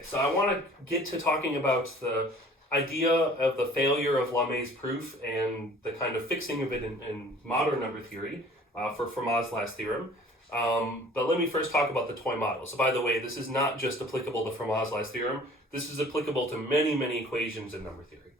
Okay, so I want to get to talking about the idea of the failure of Lamé's proof and the kind of fixing of it in modern number theory for Fermat's last theorem. But let me first talk about the toy model. So by the way, this is not just applicable to Fermat's last theorem. This is applicable to many, many equations in number theory.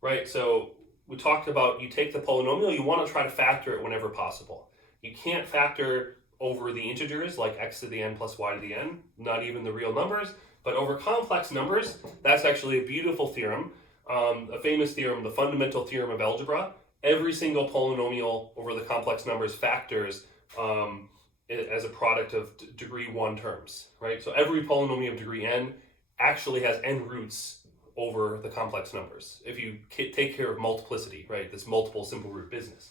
Right, so we talked about you take the polynomial, you want to try to factor it whenever possible. You can't factor over the integers like x to the n plus y to the n, not even the real numbers, but over complex numbers, that's actually a beautiful theorem, a famous theorem, the fundamental theorem of algebra. Every single polynomial over the complex numbers factors as a product of degree 1 terms, right? So every polynomial of degree n actually has n roots over the complex numbers if you take care of multiplicity, right? This multiple simple root business.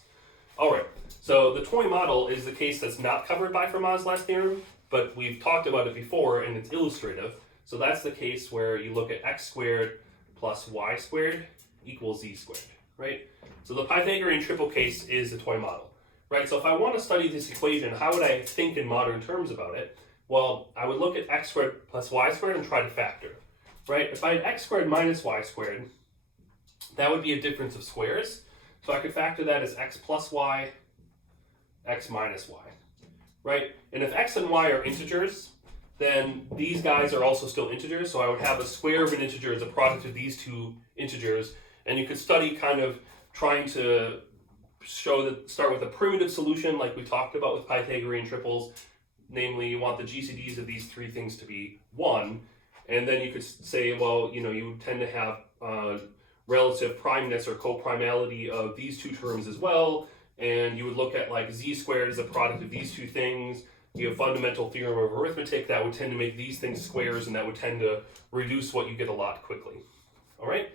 All right, so the toy model is the case that's not covered by Fermat's last theorem, but we've talked about it before and it's illustrative. So that's the case where you look at x squared plus y squared equals z squared, right? So the Pythagorean triple case is the toy model, right? So if I want to study this equation, how would I think in modern terms about it? Well, I would look at x squared plus y squared and try to factor, right? If I had x squared minus y squared, that would be a difference of squares. So I could factor that as x plus y, x minus y, right? And if x and y are integers, then these guys are also still integers. So I would have the square of an integer as a product of these two integers. And you could study kind of trying to show that, start with a primitive solution like we talked about with Pythagorean triples. Namely, you want the GCDs of these three things to be 1. And then you could say, well, you know, you tend to have relative primeness or coprimality of these two terms as well, and you would look at like z squared as a product of these two things. You have fundamental theorem of arithmetic that would tend to make these things squares, and that would tend to reduce what you get a lot quickly. All right,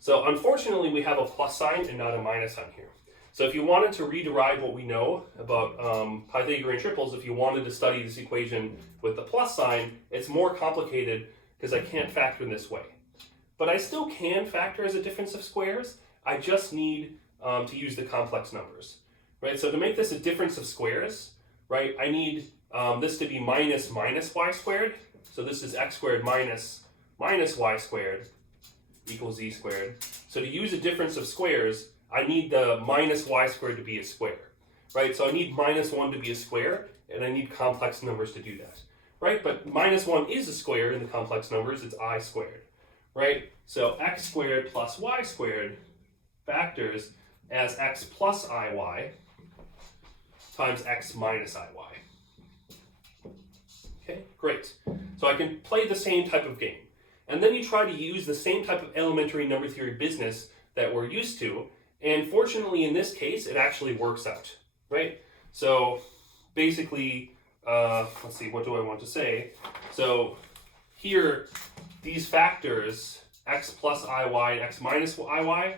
so unfortunately we have a plus sign and not a minus sign here. So if you wanted to rederive what we know about Pythagorean triples, if you wanted to study this equation with the plus sign, it's more complicated because I can't factor in this way. But I still can factor as a difference of squares. I just need to use the complex numbers, right? So to make this a difference of squares, right, I need this to be minus y squared. So this is x squared minus y squared equals z squared. So to use a difference of squares, I need the minus y squared to be a square, right? So I need minus 1 to be a square, and I need complex numbers to do that, right? But minus 1 is a square in the complex numbers. It's I squared. Right? So x squared plus y squared factors as x plus iy times x minus iy. Okay, great. So I can play the same type of game. And then you try to use the same type of elementary number theory business that we're used to. And fortunately, in this case, it actually works out. Right? So basically, let's see, what do I want to say? So here, these factors, x plus iy and x minus iy,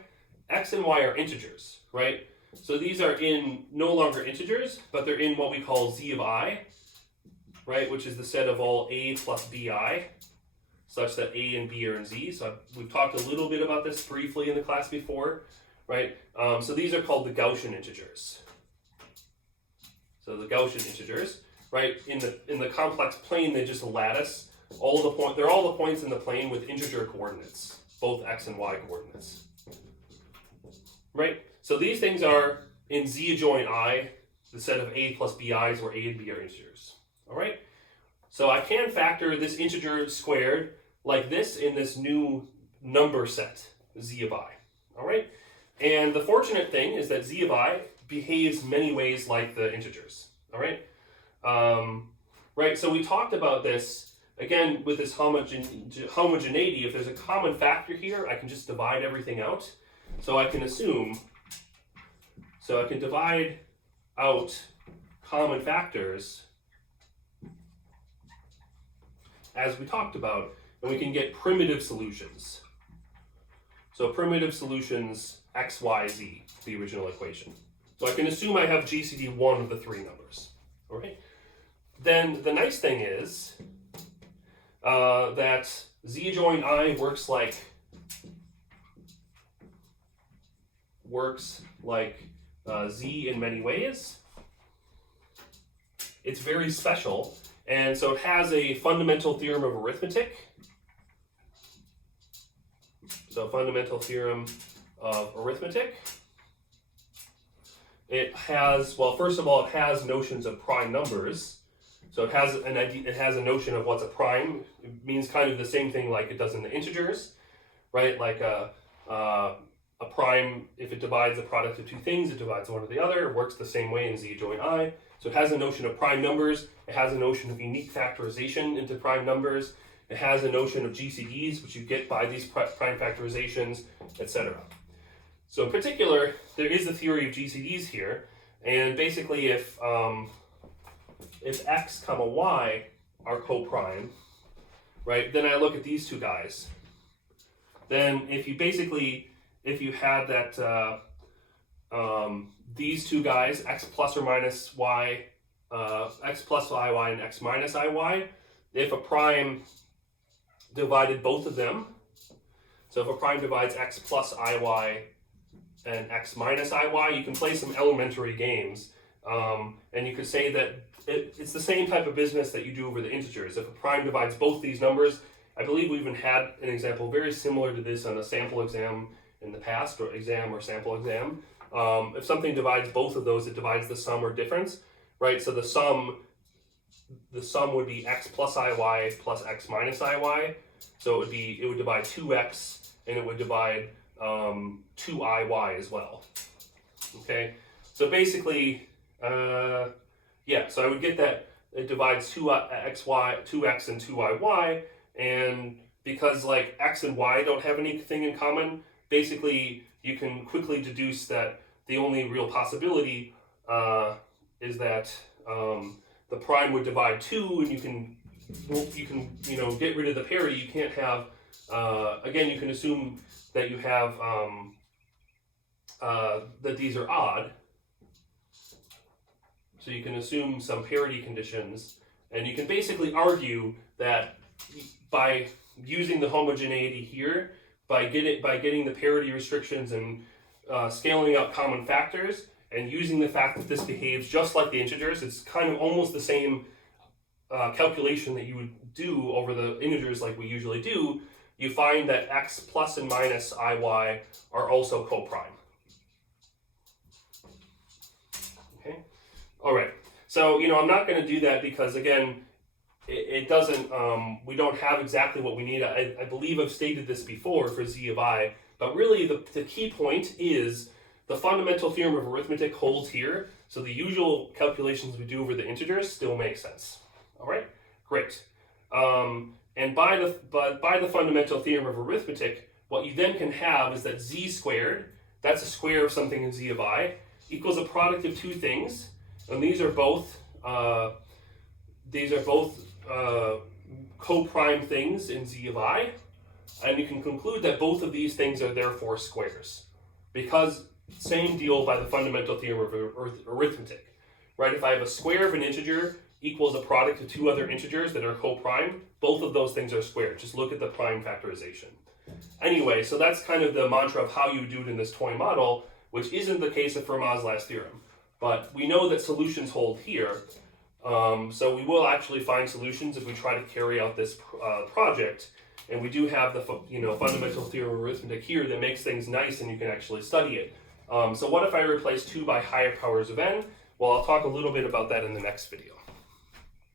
x and y are integers, right? So these are in no longer integers, but they're in what we call z of I, right? Which is the set of all a plus bi, such that a and b are in z. So we've talked a little bit about this briefly in the class before, right? So these are called the Gaussian integers. So the Gaussian integers, right? In the complex plane, they just lattice. They're all the points in the plane with integer coordinates, both x and y coordinates. Right? So these things are in z adjoint I, the set of a plus bi's where a and b are integers. All right? So I can factor this integer squared like this in this new number set, z of I. All right? And the fortunate thing is that z of I behaves many ways like the integers. All right? Right? So we talked about this. Again, with this homogeneity, if there's a common factor here, I can just divide everything out. So I can divide out common factors as we talked about, and we can get primitive solutions. So primitive solutions, x, y, z, the original equation. So I can assume I have GCD 1 of the 3 numbers. All right? Then the nice thing is, that z adjoint I works like z in many ways. It's very special, And so it has a fundamental theorem of arithmetic. So fundamental theorem of arithmetic. It has, well, first of all, it has notions of prime numbers. So it has an idea, it has a notion of what's a prime. It means kind of the same thing like it does in the integers, right? Like a prime, if it divides the product of two things, it divides one or the other. It works the same way in Z join I. So it has a notion of prime numbers. It has a notion of unique factorization into prime numbers. It has a notion of GCDs, which you get by these prime factorizations, etc. So in particular, there is a theory of GCDs here, and basically if x comma y are co-prime, right, then I look at these two guys. Then if you had that these two guys, x plus or minus y, x plus iy and x minus iy, if a prime divided both of them, so if a prime divides x plus iy and x minus iy, you can play some elementary games, and you could say that it's the same type of business that you do over the integers. If a prime divides both these numbers, I believe we even had an example very similar to this on a sample exam in the past, or exam or sample exam. If something divides both of those, it divides the sum or difference, right? So the sum would be x plus iy plus x minus iy. So it would divide 2x, and it would divide 2iy as well. Okay, so basically, yeah, so I would get that it divides 2x and 2iy, and because like x and y don't have anything in common, basically you can quickly deduce that the only real possibility is that the prime would divide 2, and you can get rid of the parity. You can't have again, you can assume that you have that these are odd. So you can assume some parity conditions, and you can basically argue that by using the homogeneity here, by getting the parity restrictions and scaling up common factors, and using the fact that this behaves just like the integers, it's kind of almost the same calculation that you would do over the integers like we usually do, you find that x plus and minus iy are also co-prime. Okay, all right. So I'm not going to do that because again, it doesn't. We don't have exactly what we need. I believe I've stated this before for z of I, but really the key point is the fundamental theorem of arithmetic holds here. So the usual calculations we do over the integers still make sense. All right, great. And by the fundamental theorem of arithmetic, what you then can have is that z squared, that's a square of something in z of I, equals a product of two things, and these are both co-prime things in z of I, and you can conclude that both of these things are therefore squares, because same deal by the fundamental theorem of arithmetic, right? If I have a square of an integer equals a product of two other integers that are co-prime, both of those things are squared. Just look at the prime factorization. Anyway, so that's kind of the mantra of how you do it in this toy model, which isn't the case of Fermat's last theorem. But we know that solutions hold here, so we will actually find solutions if we try to carry out this project. And we do have the fundamental theorem of arithmetic here that makes things nice, and you can actually study it. So what if I replace 2 by higher powers of n? Well, I'll talk a little bit about that in the next video.